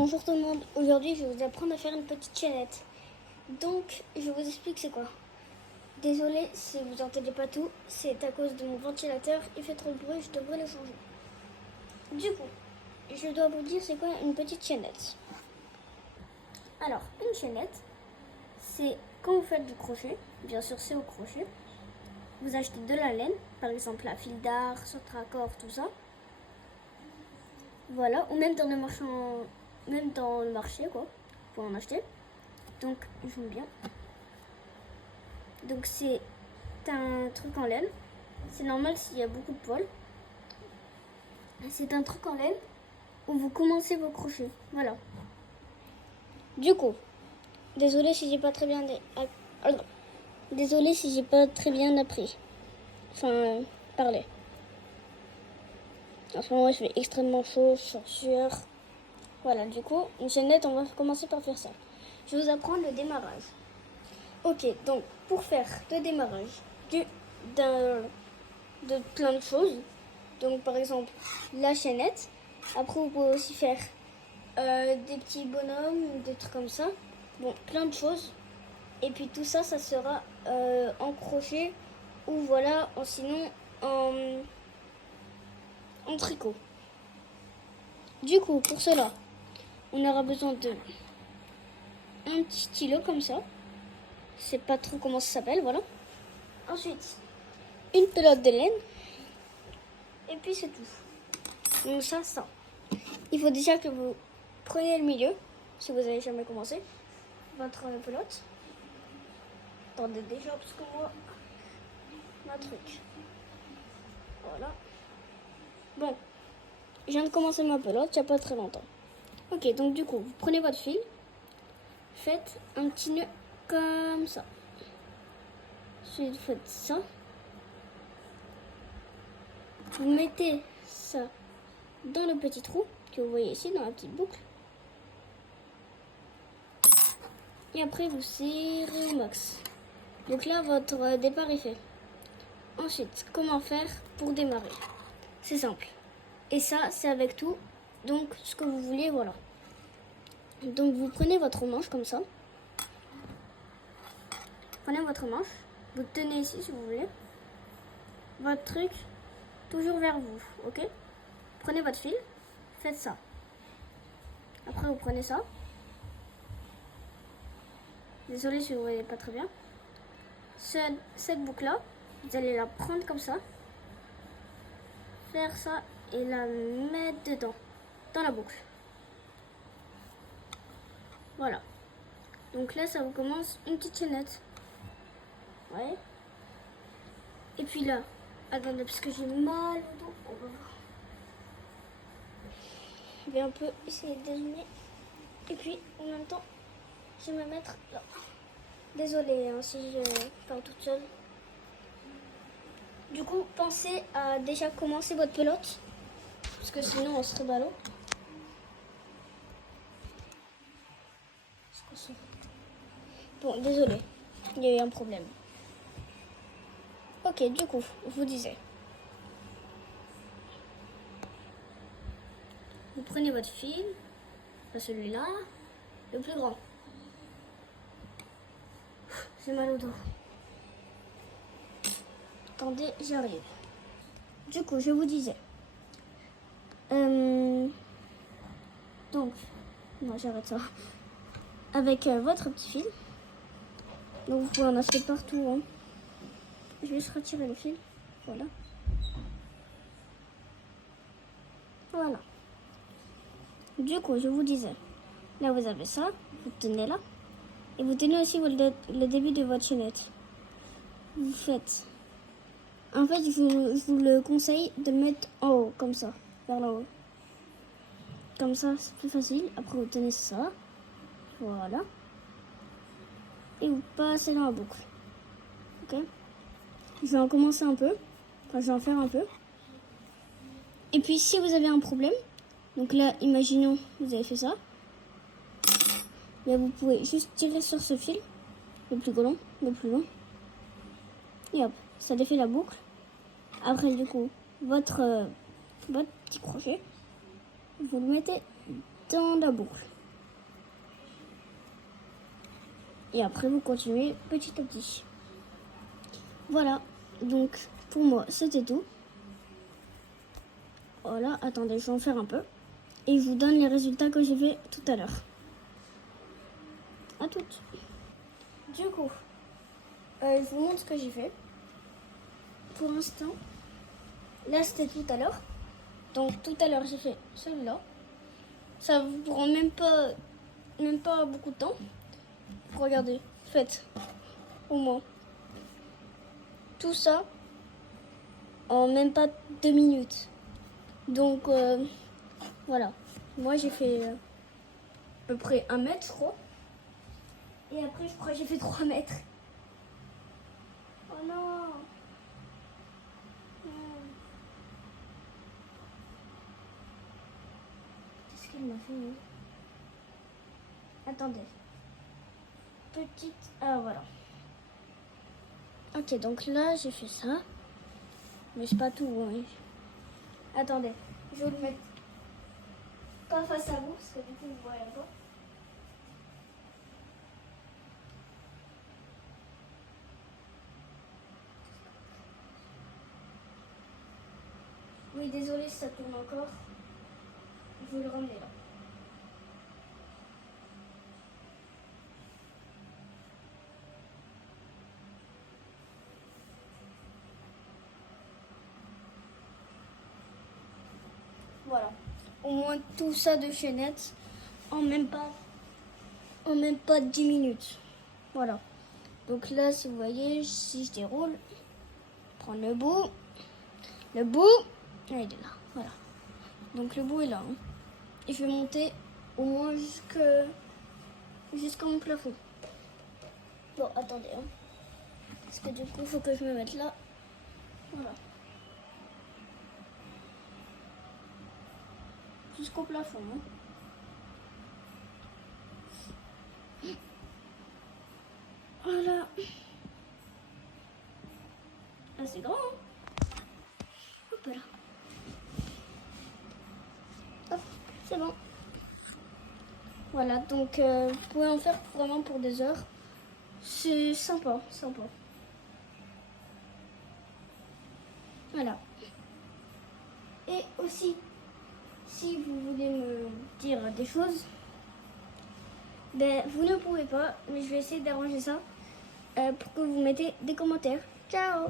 Bonjour tout le monde, aujourd'hui je vais vous apprendre à faire une petite chaînette. Donc je vous explique c'est quoi. Désolée si vous n'entendez pas tout, c'est à cause de mon ventilateur, il fait trop de bruit, je devrais le changer. Du coup, je dois vous dire c'est quoi une petite chaînette. Alors, une chaînette, c'est quand vous faites du crochet, bien sûr c'est au crochet. Vous achetez de la laine, par exemple à fil d'art, sur Tracor, tout ça. Voilà, ou même dans le marché quoi, pour en acheter. Donc j'aime bien. Donc c'est un truc en laine. C'est normal s'il y a beaucoup de poils. C'est un truc en laine où vous commencez vos crochets. Voilà. Du coup, désolée si j'ai pas très bien appris. Enfin, parler. En ce moment, il fait extrêmement chaud, je suis en sueur. Voilà, du coup, une chaînette, on va commencer par faire ça. Je vais vous apprendre le démarrage. Ok, donc pour faire le démarrage de plein de choses, donc par exemple la chaînette, après vous pouvez aussi faire des petits bonhommes, des trucs comme ça, bon, plein de choses. Et puis tout ça, ça sera en crochet ou voilà, sinon en tricot. Du coup, pour cela, on aura besoin de un petit stylo comme ça. Je sais pas trop comment ça s'appelle, voilà. Ensuite, une pelote de laine. Et puis c'est tout. Donc ça. Il faut déjà que vous preniez le milieu, si vous avez jamais commencé, votre pelote. Attendez déjà, parce que moi, ma truc. Voilà. Bon, je viens de commencer ma pelote, il n'y a pas très longtemps. Ok, donc du coup, vous prenez votre fil, faites un petit nœud comme ça. Ensuite, vous faites ça. Vous mettez ça dans le petit trou que vous voyez ici, dans la petite boucle. Et après, vous serrez au max. Donc là, votre départ est fait. Ensuite, comment faire pour démarrer? C'est simple. Et ça, c'est avec tout. Donc, ce que vous voulez, voilà. Donc, vous prenez votre manche comme ça. Prenez votre manche. Vous tenez ici, si vous voulez. Votre truc, toujours vers vous, ok? Prenez votre fil. Faites ça. Après, vous prenez ça. Désolée si vous ne voyez pas très bien. Cette boucle-là, vous allez la prendre comme ça. Faire ça et la mettre dedans, dans la boucle. Voilà. Donc là, ça vous commence une petite chaînette. Ouais. Et puis là, attendez, parce que j'ai mal au dos. Je vais un peu essayer de dézoomer. Et puis, en même temps, je vais me mettre là. Désolée hein, si je parle toute seule. Du coup, pensez à déjà commencer votre pelote. Parce que sinon, on serait ballot. Bon, désolé. Il y a eu un problème. Ok, du coup, je vous disais. Vous prenez votre fil, celui-là, le plus grand. J'ai mal au dos. Attendez, j'arrive. Du coup, je vous disais. Donc, non, j'arrête ça. Avec votre petit fil. Donc, vous pouvez en acheter partout. Hein. Je vais juste retirer le fil. Voilà. Voilà. Du coup, je vous disais. Là, vous avez ça. Vous tenez là. Et vous tenez aussi le début de votre chaînette. Vous faites. En fait, je vous le conseille de le mettre en haut, comme ça, vers le haut. Comme ça, c'est plus facile. Après, vous tenez ça. Voilà. Et vous passez dans la boucle. Ok? Je vais en commencer un peu. Enfin, je vais en faire un peu. Et puis, si vous avez un problème, donc là, imaginons, vous avez fait ça. Là, vous pouvez juste tirer sur ce fil, le plus long, le plus long. Et hop, ça défait la boucle. Après, du coup, votre petit crochet, vous le mettez dans la boucle. Et après, vous continuez petit à petit. Voilà, donc pour moi, c'était tout. Voilà, attendez, je vais en faire un peu. Et je vous donne les résultats que j'ai fait tout à l'heure. À toutes. Du coup, je vous montre ce que j'ai fait. Pour l'instant, là c'était tout à l'heure. Donc tout à l'heure, j'ai fait celui-là. Ça vous prend même pas beaucoup de temps. Regardez, faites au moins tout ça en même pas 2 minutes. Donc voilà, moi j'ai fait à peu près 1 mètre, je crois. Et après, je crois que j'ai fait 3 mètres. Oh non. Qu'est-ce qu'elle m'a fait, hein? Attendez. Petite... Ah, voilà. Ok, donc là, j'ai fait ça. Mais c'est pas tout, hein. Attendez, je vais le mettre pas face à vous, parce que du coup, vous voyez pas. Oui, désolé si ça tourne encore. Je vais le ramener là. Voilà. Au moins tout ça de chaînettes en même pas 10 minutes. Voilà. Donc là, si vous voyez, si je déroule, prendre le bout, ah, il est là. Voilà. Donc le bout est là. Hein. Et je vais monter au moins jusqu'à mon plafond. Bon, attendez. Hein. Parce que du coup, il faut que je me mette là. Voilà. Jusqu'au plafond. Hein. Voilà. Là, c'est grand. Hein. Hop là. Hop, c'est bon. Voilà, donc vous pouvez en faire vraiment pour des heures. C'est sympa, sympa. Voilà. Et aussi, si vous voulez me dire des choses, ben vous ne pouvez pas, mais je vais essayer d'arranger ça pour que vous mettez des commentaires. Ciao!